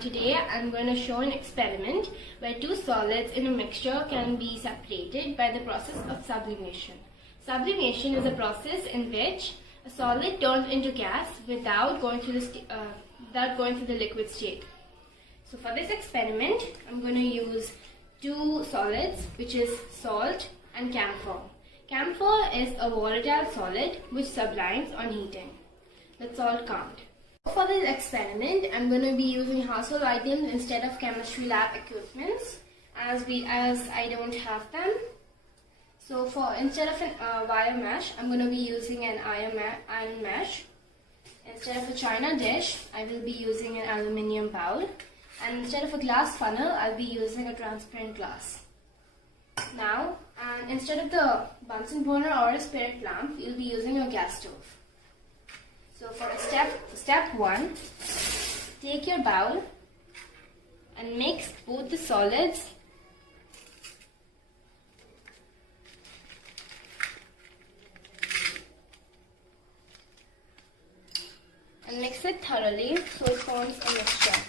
and today I'm going to show an experiment where two solids in a mixture can be separated by the process of sublimation. Sublimation is a process in which a solid turns into gas without going through the liquid state. So for this experiment, I'm going to use two solids, which is salt and camphor. Camphor is a volatile solid which sublimes on heating. Let's all count. For this experiment, I'm going to be using household items instead of chemistry lab equipments as I don't have them. So instead of a wire mesh, I'm going to be using an iron mesh. Instead of a china dish, I will be using an aluminium bowl. And instead of a glass funnel, I'll be using a transparent glass. Now, and instead of the Bunsen burner or a spirit lamp, you'll be using a gas stove. So for step 1, take your bowl and mix both the solids and mix it thoroughly so it forms a mixture.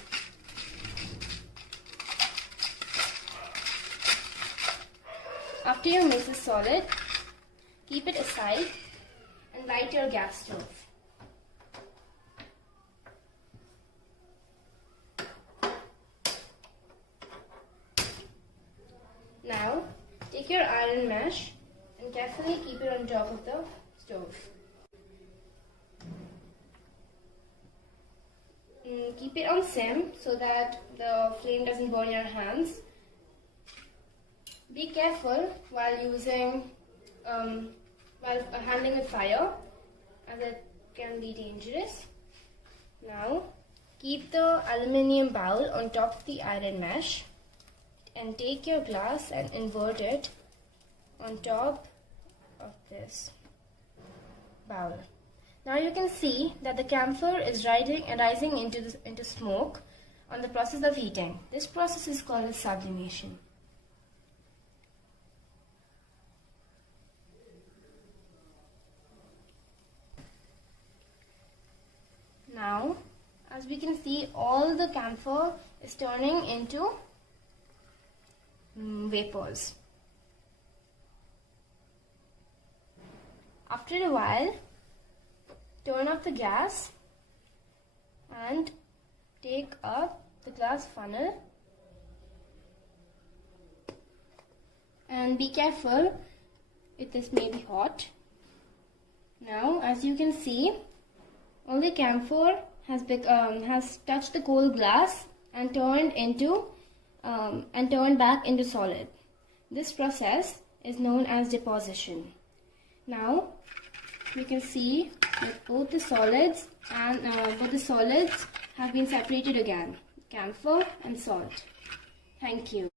After you mix the solid, keep it aside and light your gas stove. Now, take your iron mesh and carefully keep it on top of the stove. Keep it on sim so that the flame doesn't burn your hands. Be careful while handling with fire, as it can be dangerous. Now, keep the aluminium bowl on top of the iron mesh and take your glass and invert it on top of this bowl. Now you can see that the camphor is rising into smoke on the process of heating. This process is called as sublimation. Now, as we can see, all the camphor is turning into vapors. After a while, turn off the gas and take up the glass funnel and be careful, this may be hot. Now, as you can see, only camphor has touched the cold glass and turned back into solid. This process is known as deposition. Now you can see that both the solids have been separated again, camphor and salt. Thank you.